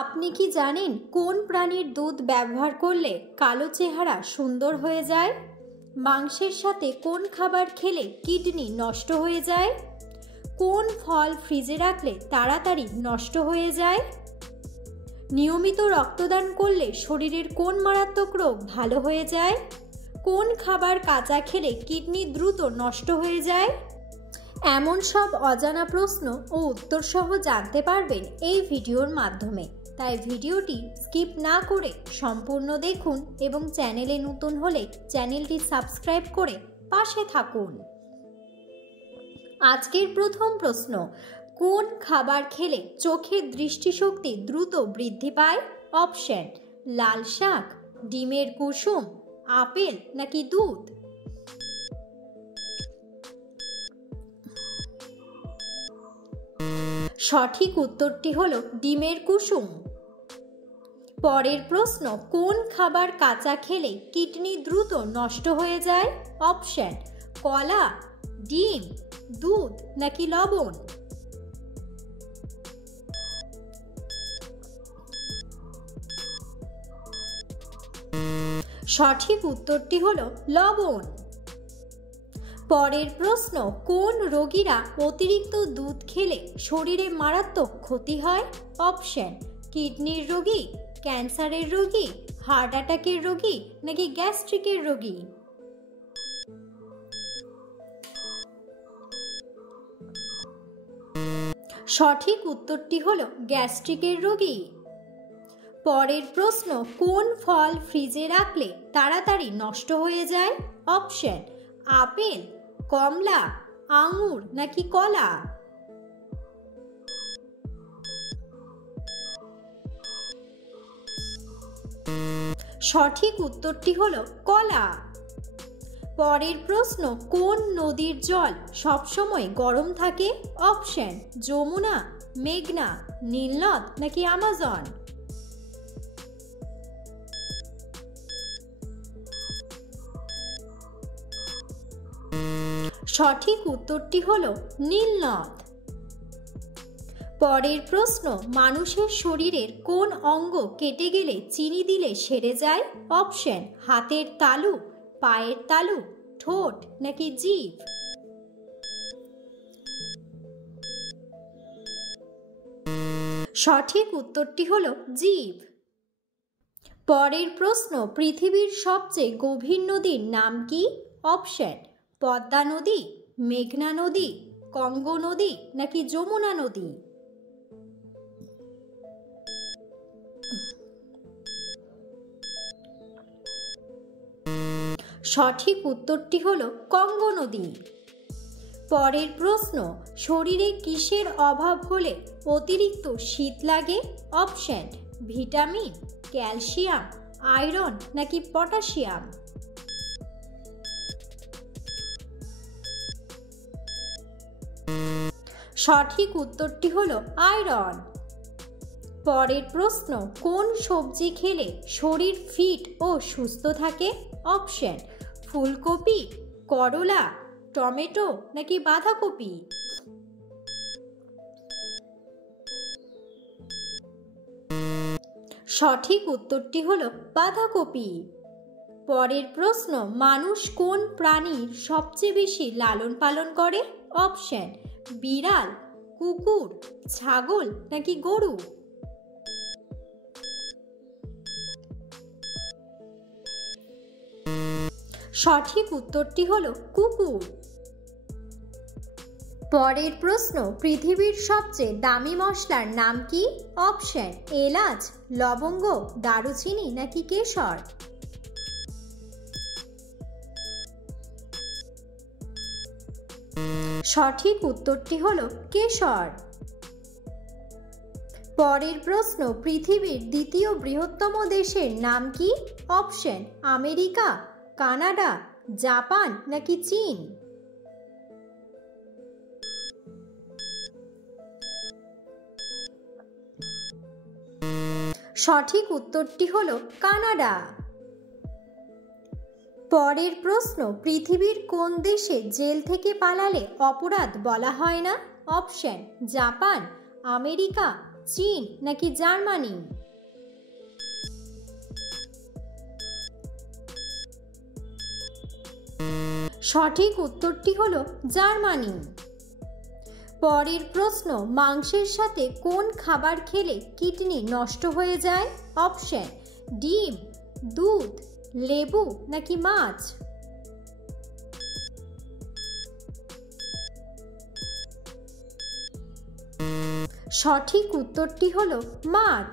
আপনি কি জানেন কোন প্রাণীর দুধ ব্যবহার করলে কালো চেহারা সুন্দর হয়ে যায়? মাংসের সাথে কোন খাবার খেলে কিডনি নষ্ট হয়ে যায়? কোন ফল ফ্রিজে রাখলে তাড়াতাড়ি নষ্ট হয়ে যায়? নিয়মিত রক্তদান করলে শরীরের কোন মারাত্মক রোগ ভালো হয়ে যায়? কোন খাবার কাঁচা খেলে কিডনি দ্রুত নষ্ট হয়ে যায়? এমন সব অজানা প্রশ্ন ও উত্তর সহ জানতে পারবেন এই ভিডিওর মাধ্যমে। তাই ভিডিওটি স্কিপ না করে সম্পূর্ণ দেখুন এবং চ্যানেলে নতুন হলে চ্যানেলটি সাবস্ক্রাইব করে পাশে থাকুন। আজকের প্রথম প্রশ্ন, কোন খাবার খেলে চোখের দৃষ্টিশক্তি দ্রুত বৃদ্ধি পায়? অপশন: লাল শাক, ডিমের কুসুম, আপেল নাকি দুধ? সঠিক উত্তরটি হলো ডিমের কুসুম। পরের প্রশ্ন, কোন খাবার কাঁচা খেলে কিডনি দ্রুত নষ্ট হয়ে যায়? অপশন: কলা, ডিম, দুধ নাকি লবণ? সঠিক উত্তরটি হলো লবণ। পরের প্রশ্ন, কোন রোগীরা অতিরিক্ত দুধ খেলে শরীরে মারাত্মক ক্ষতি হয়? অপশন: কিডনির রোগী, ক্যান্সারের রোগী, হার্ট অ্যাটাকের রোগী নাকি গ্যাস্ট্রিকের রোগী? সঠিক উত্তরটি হলো গ্যাস্ট্রিকের রোগী। পরের প্রশ্ন, কোন ফল ফ্রিজে রাখলে তাড়াতাড়ি নষ্ট হয়ে যায়? অপশন: আপেল, কমলা, আঙুর নাকি কলা? সঠিক উত্তরটি হলো কলা। পরের প্রশ্ন, কোন নদীর জল সবসময় গরম থাকে? অপশন: যমুনা, মেঘনা, নীলনদ নাকি আমাজন? সঠিক উত্তরটি হলো নীলনদ। পরের প্রশ্ন, মানুষের শরীরের কোন অঙ্গ কেটে গেলে চিনি দিলে সেরে যায়? অপশন: হাতের তালু, পায়ের তালু, ঠোঁট নাকি জিভ? সঠিক উত্তরটি হলো জিভ। পরের প্রশ্ন, পৃথিবীর সবচেয়ে গভীর নদীর নাম কি? অপশন: পদ্মা নদী, মেঘনা নদী, কঙ্গো নদী নাকি যমুনা নদী? সঠিক উত্তরটি হলো কঙ্গো নদী। পরের প্রশ্ন, শরীরে কিসের অভাব হলে অতিরিক্ত শীত লাগে? অপশন: ভিটামিন, ক্যালসিয়াম, আয়রন নাকি পটাশিয়াম? সঠিক উত্তরটি হলো আয়রন। পরের প্রশ্ন, কোন সবজি খেলে শরীর ফিট ও সুস্থ থাকে? অপশন: ফুলকপি, করলা, টমেটো নাকি বাঁধাকপি? সঠিক উত্তরটি হলো বাঁধাকপি। পরের প্রশ্ন, মানুষ কোন প্রাণীর সবচেয়ে বেশি লালন পালন করে? অপশন: বিড়াল, কুকুর, ছাগল নাকি গরু? সঠিক উত্তরটি হলো কুকুর। পরের প্রশ্ন, পৃথিবীর সবচেয়ে দামি মশলার নাম কি? অপশন: এলাচ, লবঙ্গ, দারুচিনি নাকি কেশর? সঠিক উত্তরটি হলো কেশর। পরের প্রশ্ন, পৃথিবীর দ্বিতীয় বৃহত্তম দেশের নাম কি? অপশন: আমেরিকা, কানাডা, জাপান নাকি চীন? সঠিক উত্তরটি হলো কানাডা। পরের প্রশ্ন, পৃথিবীর কোন দেশে জেল থেকে পালালে অপরাধ বলা হয় না? অপশন: জাপান, আমেরিকা, চীন নাকি জার্মানি? সঠিক উত্তরটি হলো জার্মানি। পরের প্রশ্ন, মাংসের সাথে কোন খাবার খেলে কিডনি নষ্ট হয়ে যায়? অপশন: ডিম, দুধ, লেবু নাকি মাছ? সঠিক উত্তরটি হলো মাছ।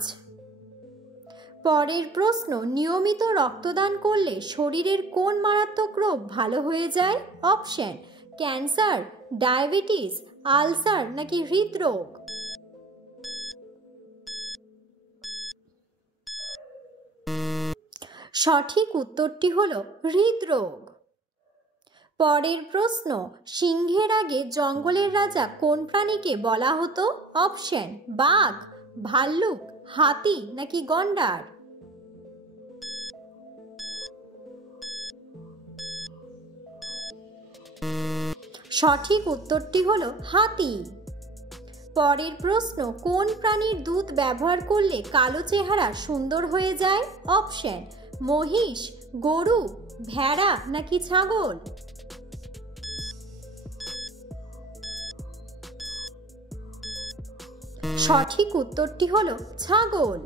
পরের প্রশ্ন, নিয়মিত রক্তদান করলে শরীরের কোন মারাত্মক রোগ ভালো হয়ে যায়? অপশন: ক্যান্সার, ডায়াবেটিস, আলসার নাকি হৃদরোগ? সঠিক উত্তরটি হলো হৃদরোগ। পরের প্রশ্ন, সিংহের আগে জঙ্গলের রাজা কোন প্রাণীকে বলা হতো? অপশন: বাঘ, ভাল্লুক, হাতি নাকি গন্ডার? সঠিক উত্তরটি হলো হাতি। পরের প্রশ্ন, কোন প্রাণীর দুধ ব্যবহার করলে কালো চেহারা সুন্দর হয়ে যায়? অপশন: মহিষ, গরু, ভেড়া নাকি ছাগল? সঠিক উত্তরটি হলো ছাগল।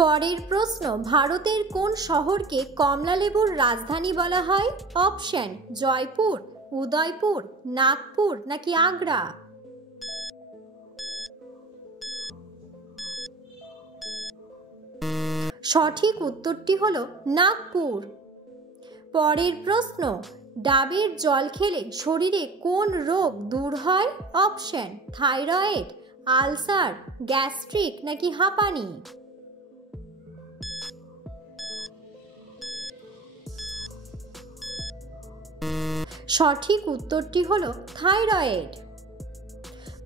পরের প্রশ্ন, ভারতের কোন শহরকে কমলালেবুর রাজধানী বলা হয়? অপশন: জয়পুর, উদয়পুর, নাগপুর নাকি আগ্রা? সঠিক উত্তরটি হলো নাগপুর। পরের প্রশ্ন, ডাবের জল খেলে শরীরে কোন রোগ দূর হয়? অপশন: থাইরয়েড, আলসার, গ্যাস্ট্রিক নাকি হাঁপানি? সঠিক উত্তরটি হলো থাইরয়েড।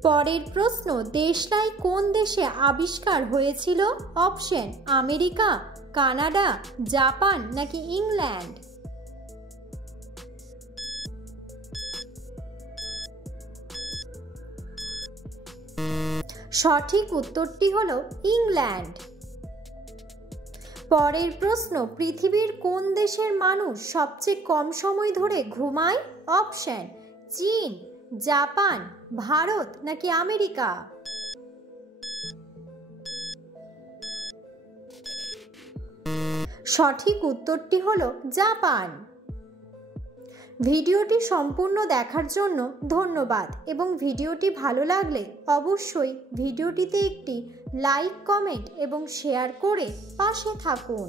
পরের প্রশ্ন, দেশলাই কোন দেশে আবিষ্কার হয়েছিল? অপশন: আমেরিকা, কানাডা, জাপান নাকি ইংল্যান্ড? সঠিক উত্তরটি হলো ইংল্যান্ড। পরের প্রশ্ন, পৃথিবীর কোন দেশের মানুষ সবচেয়ে কম সময় ধরে ঘুমায়? অপশন: চীন, জাপান, ভারত নাকি আমেরিকা? সঠিক উত্তরটি হলো জাপান। ভিডিওটি সম্পূর্ণ দেখার জন্য ধন্যবাদ এবং ভিডিওটি ভালো লাগলে অবশ্যই ভিডিওটিতে একটি লাইক, কমেন্ট এবং শেয়ার করে পাশে থাকুন।